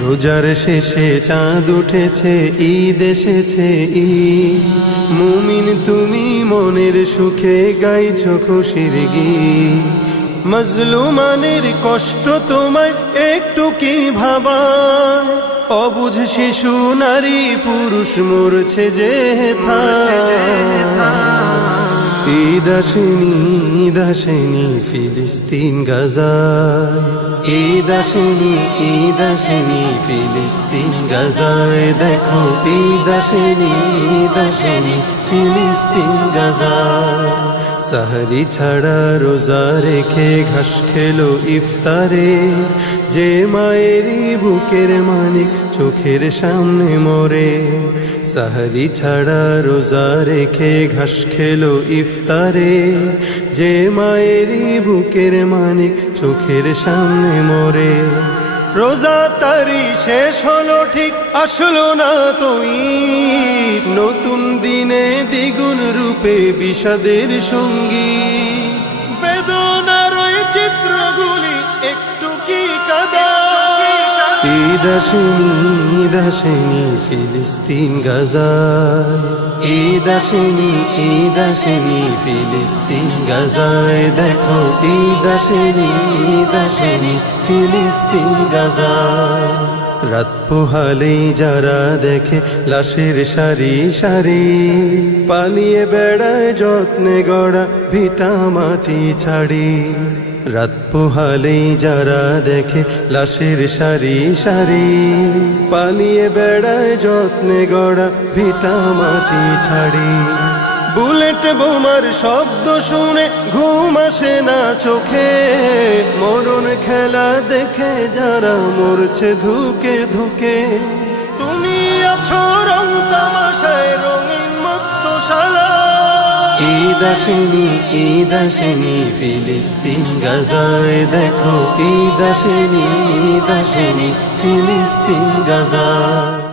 রোজার শেষে চাঁদ উঠেছে, ঈদ এসেছে, ঈদ। মুমিন তুমি মনের সুখে গাইছো খুশির গীত। মজলুমানের কষ্ট তোমায় একটু কি ভাবা অবুঝ শিশু, নারী, পুরুষ, মরছে যে ঈদ আসেনি ঈদ আসেনি ফিলিস্তিন গাজায়। এ আসেনি ঈদ আসেনি ফিলিস্তিন গাজায়। দেখো ঈদ আসেনি ঈদ ফিলিস্তিন গাজায়। সাহারি ছাড়া রোজা রেখে ঘাস খেলো ইফতারে। যে মায়েরই বুকের মানিক চোখের সামনে মরে। সাহারি ছাড়া রোজা রেখে ঘাস খেলো ইফতারে। যে মায়েরই বুকের মানিক চোখের সামনে মরে। রোজা তারি শেষ হলো ঠিক, আসলো না তো বিষাদের সংগীত। বেদনার চিত্রগুলি একটু কি কাদা? ঈদ আসেনি ফিলিস্তিন গাজায়। ঈদ আসেনি ঈদ আসেনি ফিলিস্তিন গাজায়। দেখো ঈদ আসেনি ঈদ আসেনি ফিলিস্তিন গাজায়। রাত পোহালেই যারা দেখে লাশের সারি সারি। পালিয়ে বেড়ায় যত্নে গড়া ভিটা মাটি ছাড়ি। রাত পোহালেই যারা দেখে লাশের সারি সারি। পালিয়ে বেড়ায় যত্নে গড়া ভিটা মাটি ছাড়ি। বুলেট বোমার শব্দ শুনে ঘুম আসে না চোখে। মরণ খেলা দেখে যারা মরছে ধুকে ধুকে। তুমি আছো রং তামাশায় রঙিন মত্তশালা। ঈদ আসেনি ঈদ আসেনি, ফিলিস্তিন গাজায় দেখো, ঈদ আসেনি ঈদ আসেনি, ফিলিস্তিন গাজায়